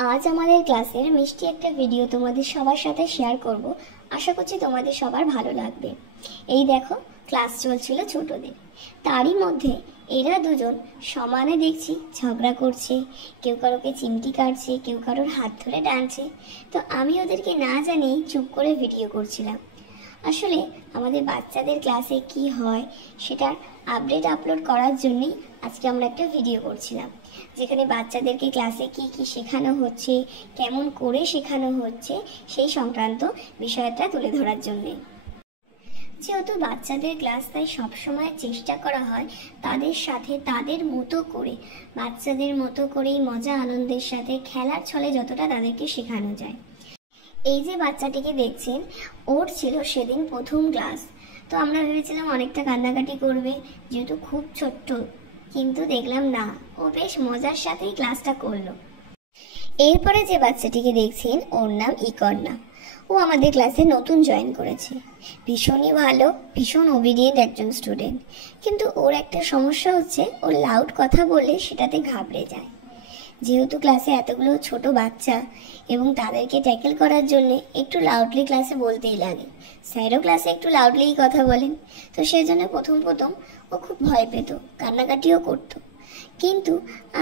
आज हमारे क्लासेर मिष्टि एक भिडियो तुम्हारे सबार साथे शेयर करब। आशा करछि तुम्हारे सबार भालो लागबे। এই দেখো ক্লাস চলছিল ছোটদের, তারই মধ্যে এরা দুজন সমানে দেখছি ঝগড়া করছে, কেউ কারোকে চিমটি কাটছে, কেউ কারোর হাত ধরে টানছে। তো আমি ওদেরকে না জানিয়ে চুপ করে ভিডিও করছিলাম। আসলে আমাদের বাচ্চাদের ক্লাসে কি হয় সেটার আপডেট আপলোড করার জন্যই আজকে আমরা একটা ভিডিও করছিলাম, যেখানে বাচ্চাদেরকে ক্লাসে কি কি শেখানো হচ্ছে, কেমন করে শেখানো হচ্ছে সেই সংক্রান্ত বিষয়টা তুলে ধরার জন্য। যেহেতু বাচ্চাদের ক্লাস, তাই সবসময় চেষ্টা করা হয় তাদের সাথে তাদের মতো করে, বাচ্চাদের মতো করেই মজা আনন্দের সাথে খেলার ছলে যতটা তাদেরকে শেখানো যায়। এই যে বাচ্চাটিকে দেখছেন, ওর ছিল সেদিন প্রথম ক্লাস। তো আমরা ভেবেছিলাম অনেকটা কান্নাকাটি করবে যেহেতু খুব ছোট্ট, কিন্তু দেখলাম না, ও বেশ মজার সাথেই ক্লাসটা করলো। এরপরে যে বাচ্চাটিকে দেখছেন, ওর নাম ইকর্ণা। ও আমাদের ক্লাসে নতুন জয়েন করেছে। ভীষণই ভালো, ভীষণ ওবিডিয়েন্ট একজন স্টুডেন্ট। কিন্তু ওর একটা সমস্যা হচ্ছে, ও লাউড কথা বললে সেটাতে ঘাবড়ে যায়। যেহেতু ক্লাসে এতগুলো ছোট বাচ্চা এবং তাদেরকে ট্যাকেল করার জন্য একটু লাউডলি ক্লাসে বলতেই লাগে। স্যারও ক্লাসে একটু লাউডলিই কথা বলেন। তো সেই জন্য প্রথম ও খুব ভয় পেত, কান্নাকাটিও করতো। কিন্তু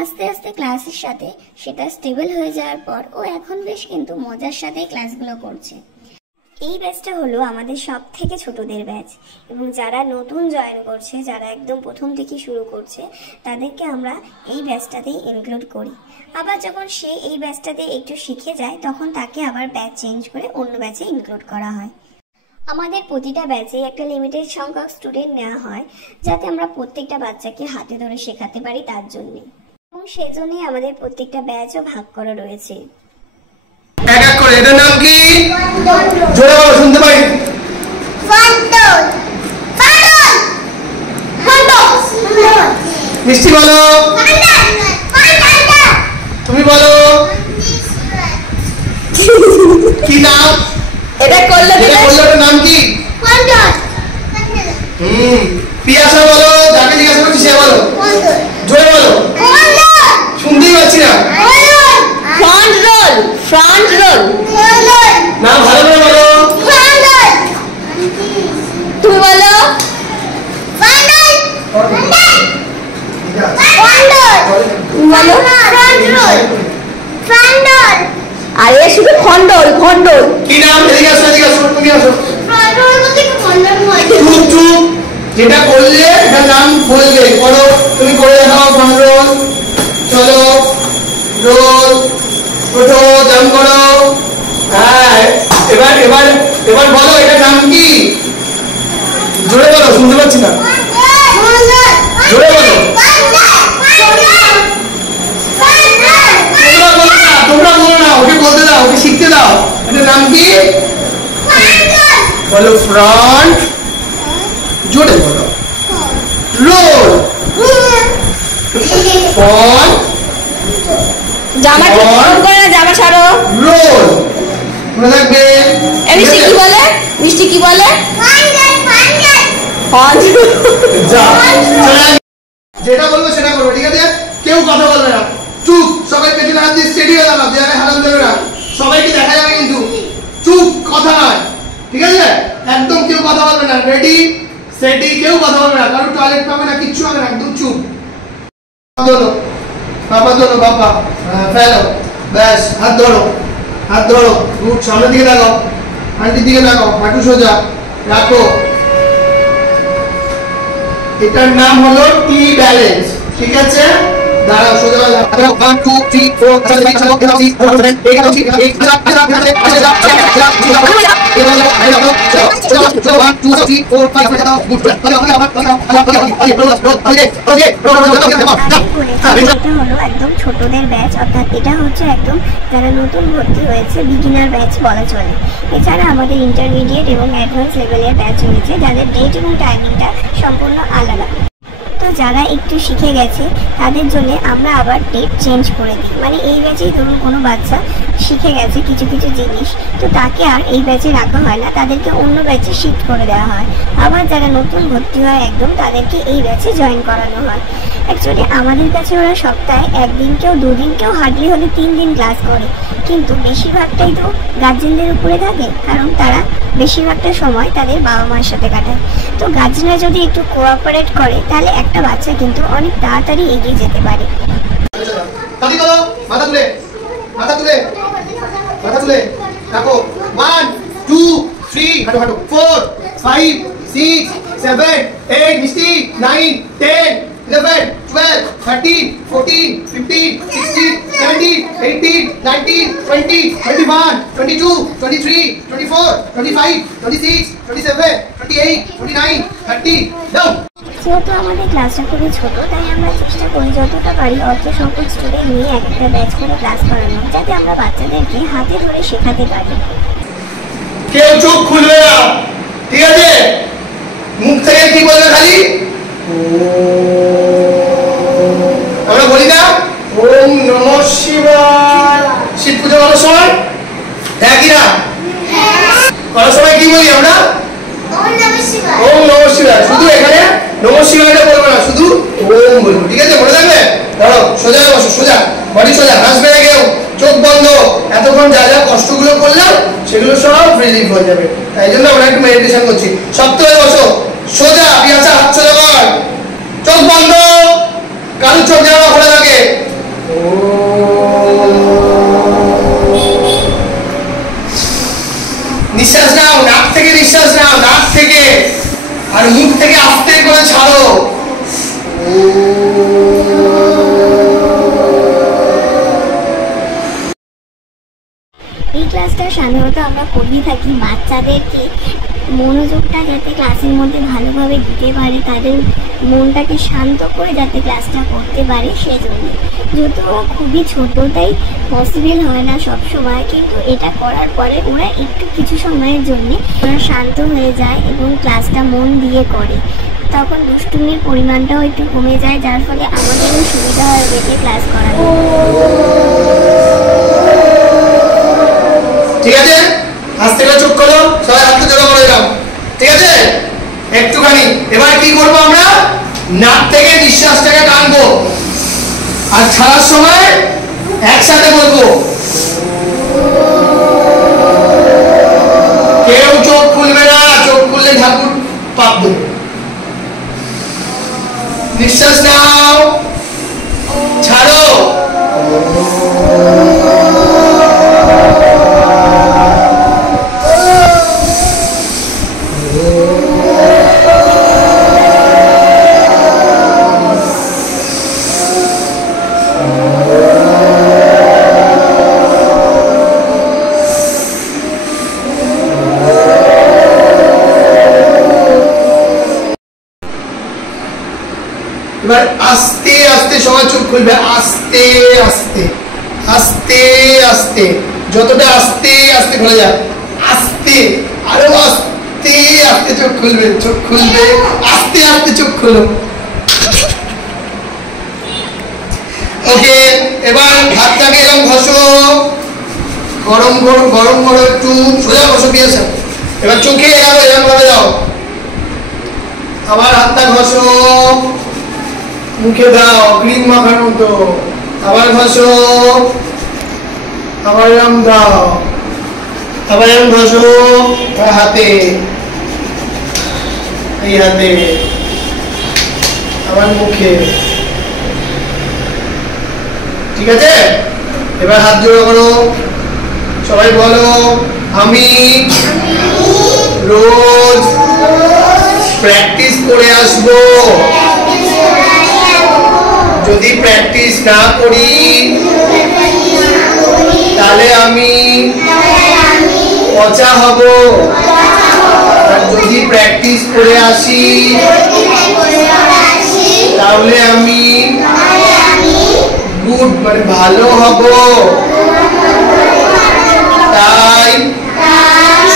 আস্তে আস্তে ক্লাসের সাথে সেটা স্টেবল হয়ে যাওয়ার পর ও এখন বেশ কিন্তু মজার সাথে ক্লাসগুলো করছে। এই ব্যাচটা হলো আমাদের সব থেকে ছোটদের ব্যাচ, এবং যারা নতুন জয়েন করছে, যারা একদম প্রথম থেকে শুরু করছে, তাদেরকে আমরা এই ব্যাচটাতেই ইনক্লুড করি। আবার যখন সে এই ব্যাচটাতে একটু শিখে যায়, তখন তাকে আবার ব্যাচ চেঞ্জ করে অন্য ব্যাচে ইনক্লুড করা হয়। আমাদের প্রতিটা ব্যাচে একটা লিমিটেড সংখ্যক স্টুডেন্ট নেওয়া হয়, যাতে আমরা প্রত্যেকটা বাচ্চাকে হাতে ধরে শেখাতে পারি তার জন্য, এবং সেজন্যই আমাদের প্রত্যেকটা ব্যাচও ভাগ করা রয়েছে। এক এক করে এটার নাম কি? জোরে বলো, শুনতে পাই। ফান্ডল। ফান্ডল। ফান্ডল। মিষ্টি বলো। ফান্ডল। ফান্ডল। তুমি বলো। কি নাম? এটা করলে এটার নাম কি? ফান্ডল। পিয়াসা বলো, যাকে জিজ্ঞাসা করছি সে বলো। ফান্ডল। জোরে বলো। ফান্ডল। শুনতেই পাচ্ছি না। Front roll. Front roll. না, ভালো করে বলো। ফান্ডল। তুমি বলো। ফান্ডল। ফান্ডল। বলো। Front roll. ফান্ডল। আরে শুধু খন্ডল, খন্ডল। কি নাম? এদিকে আসো, এদিকে আসো, তুমি আসো। ফ্রন্ট রোল বলতে কি খন্ডল হয়? চুপ চুপ, যেটা করলে এটার নাম বলবে। করো, তুমি করে দেখাও। Front roll. চলো, রোল, ওঠো, জাম্প করো। হ্যাঁ, এবার এবার এবার বলো এটার নাম কি? জোরে বলো, শুনতে পাচ্ছি না। জোরে বলো। তোমরা বলো না, ওকে বলতে দাও, ওকে শিখতে দাও। এটার নাম কি? বলো। ফ্রন্ট। জোরে বলো। রোল। ফ্রন্ট। জামা ঠিক করে না, জামা ছাড়ো। রোল। মনে থাকবে। মিষ্টি কি বলে? মিষ্টি কি বলে? যেটা বলবো সেটা করবো, ঠিক আছে? কেউ কথা বলবে না, চুপ। সবাই পেছনে হাত দিয়ে স্টেডি হয়ে দাঁড়াও, দেয়ালে হারান দেবে না। সবাইকে দেখা যাবে কিন্তু, চুপ, কথা নয়, ঠিক আছে? একদম কেউ কথা বলবে না। রেডি, সেটি, কেউ কথা বলবে না, কারণ টয়লেট পাবে না, কিচ্ছু হবে না, একদম চুপ। ধরো বাবা, ধরো বাবা, ফেলো, ব্যাস। হাত ধরো, হাত ধরো, গুড। সামনের দিকে লাগাও, আন্টির দিকে লাগাও, হাঁটু সোজা রাখো। এটার নাম হলো টি ব্যালেন্স, ঠিক আছে? দাঁড়াও, সোজা দাঁড়াও। 1 2 3 4 5 6 7 8 একদম ছোটদের ব্যাচ, অর্থাৎ এটা হচ্ছে একদম যারা নতুন ভর্তি হয়েছে, বিগিনার ব্যাচ বলা চলে। এছাড়া আমাদের ইন্টারমিডিয়েট এবং অ্যাডভান্স লেভেলের ব্যাচ রয়েছে, যাদের ডেট এবং টাইমিংটা সম্পূর্ণ আলাদা। তো যারা একটু শিখে গেছে তাদের জন্য আমরা আবার ডেট চেঞ্জ করে দিই। মানে এই ব্যাচেই ধরুন কোনো বাচ্চা শিখে গেছে কিছু কিছু জিনিস, তো তাকে আর এই ব্যাচে রাখা হয় না, তাদেরকে অন্য ব্যাচে শিফট করে দেওয়া হয়। আবার যারা নতুন ভর্তি হয় একদম, তাদেরকে এই ব্যাচে জয়েন করানো হয়। অ্যাকচুয়ালি আমাদের কাছে ওরা সপ্তাহে একদিন কেউ দুদিন কেউ হার্ডলি হলে 3 দিন ক্লাস করে, কিন্তু বেশিরভাগটাই তো গার্জেনদের উপরে থাকে, কারণ তারা বেশিরভাগটা সময় তাদের বাবা মায়ের সাথে কাটায়। তো গার্জেনরা যদি একটু কোঅপারেট করে তাহলে একটা বাচ্চা কিন্তু অনেক তাড়াতাড়ি এগিয়ে যেতে পারে। তালি করো, মাথা তুলে, মাথা তুলে, মাথা তুলে রাখো। 1 2 3 হাঁটো হাঁটো, 4 5 6 7 8 মিষ্টি 9 10 11 12 13 14 15 16 17 18 19 20 21 22 23 24 25 26 27 28 29 30 ডাউন। যেহেতু আমাদের ক্লাসটা খুবই ছোট, তাই আমরা চেষ্টা করি যতটা পারি অল্প সংখ্যক স্টুডেন্ট নিয়ে এক একটা ব্যাচ করে ক্লাস করানো, যাতে আমরা বাচ্চাদেরকে হাতে ধরে শেখাতে পারি। কেউ চোখ খুলবে না, ঠিক আছে? মুখ থেকে কি বলবে খালি আমরা বলি না ওম নমঃ শিবায়। শিব পুজো করার সময় একই না করার সময় কি বলি আমরা? ওম নমঃ শিবায়। শুধু এখানে নমঃ শিবায়টা বলবো না, শুধু ওম বলবো, ঠিক আছে? মনে থাকবে? ধরো সোজা বসো, সোজা বডি সোজা, হাসবে না কেউ, চোখ বন্ধ। এতক্ষণ যা যা কষ্টগুলো করলাম সেগুলো সব রিলিফ হয়ে যাবে, তাই জন্য আমরা একটু মেডিটেশন করছি। শক্ত হয়ে বসো, সোজা, পিয়াসা হাত সোজা কর, চোখ বন্ধ, কারো চোখ যেন খোলা থাকে। নিঃশ্বাস নাও, নাক থেকে নিঃশ্বাস নাও, নাক থেকে, আর মুখ থেকে আস্তে করে ছাড়ো। এই ক্লাসটা সাধারণত আমরা করিয়ে থাকি বাচ্চাদেরকে মনোযোগটা যাতে ক্লাসের মধ্যে ভালোভাবে দিতে পারে, তাদের মনটাকে শান্ত করে যাতে ক্লাসটা করতে পারে সেজন্য। যেহেতু খুবই ছোট তাই পসিবল হয় না সব সময়, কিন্তু এটা করার পরে ওরা একটু কিছু সময়ের জন্য ওরা শান্ত হয়ে যায় এবং ক্লাসটা মন দিয়ে করে, তখন দুষ্টুমির পরিমাণটাও একটু কমে যায়, যার ফলে আমাদেরও সুবিধা হয় বেঁচে ক্লাস করানো। ঠিক আছে, আস্তে করে চোখ খোলো, সবাই হাত জোড়া করে দাও, ঠিক আছে? একটুখানি এবার কি করবো আমরা? নাক থেকে নিঃশ্বাসটাকে টানবো, আর ছাড়ার সময় একসাথে বলবো। কেউ চোখ খুলবে না, চোখ খুললে ঠাকুর পাপ দেবে। নিঃশ্বাস নাও, ছাড়ো। এবার আস্তে আস্তে সবাই চোখ খুলবে, আস্তে আস্তে, আস্তে আস্তে, যতটা আস্তে আস্তে খুলে যায়, আস্তে, আরো আস্তে আস্তে চোখ খুলবে, চোখ খুলবে, আস্তে আস্তে চোখ খুলো। ওকে, এবার হাতটাকে এরকম ঘষো, গরম করো, গরম করো, একটু সোজা বসো পিয়াসা। এবার চোখে এরকম ভাবে দাও, আবার হাতটা ঘষো, মুখে দাও ক্রিম মাখার মতো, আবার ঘষো, আবার এরম দাও, আবার এরম ঘষো, হাতে, এই হাতে, আবার মুখে, ঠিক আছে? এবার হাত জোড়া করো, সবাই বলো আমি রোজ প্র্যাকটিস করে আসবো, যদি প্র্যাকটিস না করি তাহলে আমি পচা হব, আর যদি প্র্যাকটিস করে আসি তাহলে আমি গুড মানে ভালো হব। তাই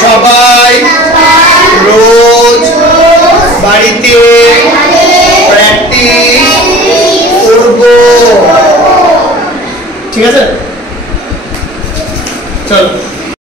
সবাই রোজ বাড়িতে প্র্যাকটিস করব, ঠিক আছে? চলো